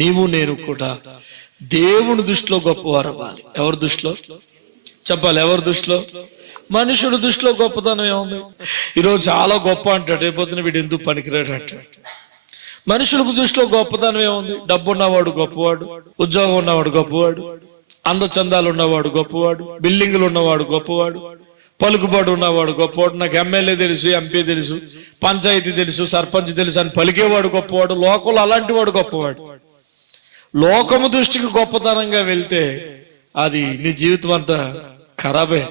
నీవు నేను కూడా దేవుని దృష్టిలో గొప్పవారు అవ్వాలి. ఎవరి దృష్టిలో చెప్పాలి? ఎవరి దృష్టిలో? మనుషుల దృష్టిలో గొప్పతనం ఏముంది? ఈరోజు చాలా గొప్ప అంటాడు, రేపొద్దున వీడు ఎందుకు పనికిరాడు అంటాడు. మనుషులకు దృష్టిలో గొప్పతనం ఏముంది? డబ్బు ఉన్నవాడు గొప్పవాడు, ఉద్యోగం ఉన్నవాడు గొప్పవాడు, అందచందాలు ఉన్నవాడు గొప్పవాడు, బిల్డింగులు ఉన్నవాడు గొప్పవాడు, పలుకుబడి ఉన్నవాడు గొప్పవాడు. నాకు ఎమ్మెల్యే తెలుసు, ఎంపీ తెలుసు, పంచాయతీ తెలుసు, సర్పంచ్ తెలుసు అని పలికేవాడు గొప్పవాడు. లోకంలో అలాంటి వాడు గొప్పవాడు. లోకము దృష్టికి గొప్పతనంగా వెళ్తే అది నీ జీవితం అంతా ఖరాబే.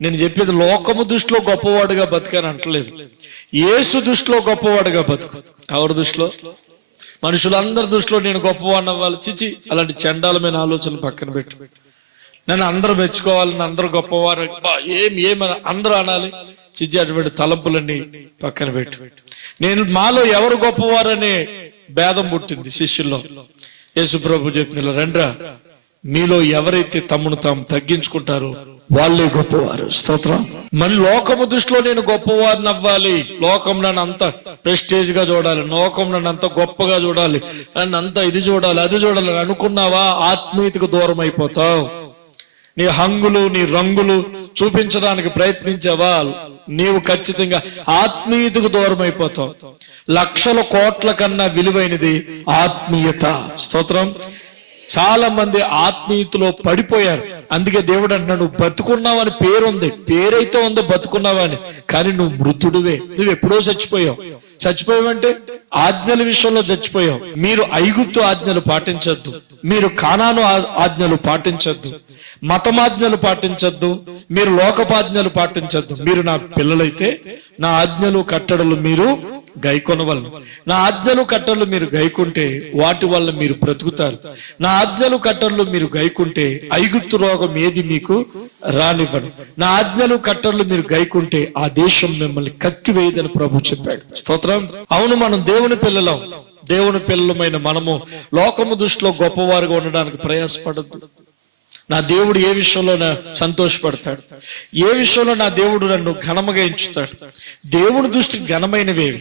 నేను చెప్పేది లోకము దృష్టిలో గొప్పవాడుగా బతికాను అంటలేదు, యేసు దృష్టిలో గొప్పవాడుగా బతుకు. ఎవరి దృష్టిలో? మనుషులందరి దృష్టిలో నేను గొప్పవాడిని అవ్వాలి. చిచి, అలాంటి చండాలమైన ఆలోచనలు పక్కన పెట్టు. నన్ను అందరూ మెచ్చుకోవాలని, అందరూ గొప్పవారు ఏమని అందరూ అనాలి, చిచి, అటువంటి తలంపులన్నీ పక్కన పెట్టు. నేను మాలో ఎవరు గొప్పవారనే భేదం పుట్టింది శిష్యుల్లో. యేసు ప్రభు చెప్తున్నారు, రండ్రా, మీలో ఎవరైతే తమను తాము తగ్గించుకుంటారో వాళ్ళే గొప్పవారు. స్తోత్రం. మన లోకము దృష్టిలో నేను గొప్పవారిని అవ్వాలి, లోకం నన్ను అంత ప్రెస్టేజ్ గా చూడాలి, లోకం నన్ను అంత గొప్పగా చూడాలి, నన్ను అంత ఇది చూడాలి, అది చూడాలి అనుకున్నావా, ఆత్మీయతకు దూరం అయిపోతావు. నీ హంగులు, నీ రంగులు చూపించడానికి ప్రయత్నించావా, నీవు ఖచ్చితంగా ఆత్మీయతకు దూరం అయిపోతావు. లక్షల కోట్ల కన్నా విలువైనది ఆత్మీయత. స్తోత్రం. చాలా మంది ఆత్మీయతలో పడిపోయారు. అందుకే దేవుడు అంటున్నాడు, నువ్వు బతుకున్నావని పేరుంది, పేరైతే ఉందో బతుకున్నావని, కానీ నువ్వు మృతుడివే. నువ్వు ఎప్పుడో చచ్చిపోయావు. చచ్చిపోయావంటే ఆజ్ఞల విషయంలో చచ్చిపోయావు. మీరు ఐగుప్తు ఆజ్ఞలు పాటించద్దు, మీరు కానాను ఆజ్ఞలు పాటించద్దు, మతమాజ్ఞలు పాటించద్దు, మీరు లోకపాజ్ఞలు పాటించద్దు. మీరు నా పిల్లలైతే నా ఆజ్ఞలు కట్టడలు మీరు గైకొనవలను. నా ఆజ్ఞలు కట్టడలు మీరు గైకుంటే వాటి వల్ల మీరు బ్రతుకుతారు. నా ఆజ్ఞలు కట్టడలు మీరు గైకుంటే ఐగుప్తు రోగం ఏది మీకు రానివ్వను. నా ఆజ్ఞలు కట్టడలు మీరు గైకుంటే ఆ దేశం మిమ్మల్ని కక్కివేయదని ప్రభు చెప్పాడు. స్తోత్రం. అవును, మనం దేవుని పిల్లలం. దేవుని పిల్లలమైన మనము లోకము దృష్టిలో గొప్పవారుగా ఉండడానికి ప్రయాసపడద్దు. నా దేవుడు ఏ విషయంలో సంతోషపడతాడు, ఏ విషయంలో నా దేవుడు నన్ను ఘనముగా ఎంచుతాడు. దేవుని దృష్టికి ఘనమైనవేవి?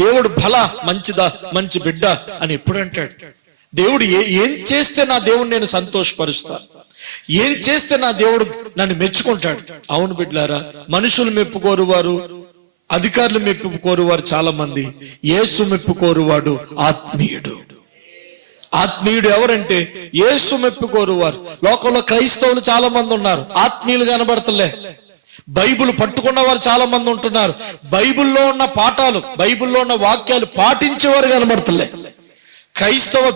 దేవుడు బల మంచిదా, మంచి బిడ్డ అని ఎప్పుడు అంటాడు? దేవుడు ఏం చేస్తే నా దేవుడు నేను సంతోషపరుస్తా, ఏం చేస్తే నా దేవుడు నన్ను మెచ్చుకుంటాడు. అవును బిడ్డలారా, మనుషులు మెప్పుకోరువారు, అధికారులు మెప్పుకోరువారు చాలా మంది. యేసు మెప్పుకోరువాడు ఆత్మీయుడు. ఆత్మీయుడు ఎవరంటే యేసు మెప్పుకోరువారు. లోకంలో క్రైస్తవులు చాలా మంది ఉన్నారు, ఆత్మీయులు కనబడతలే. బైబిల్ పట్టుకున్న వారు చాలా మంది ఉంటున్నారు, బైబిల్లో ఉన్న పాఠాలు, బైబిల్లో ఉన్న వాక్యాలు పాటించేవారు కనబడతలే. క్రైస్తవ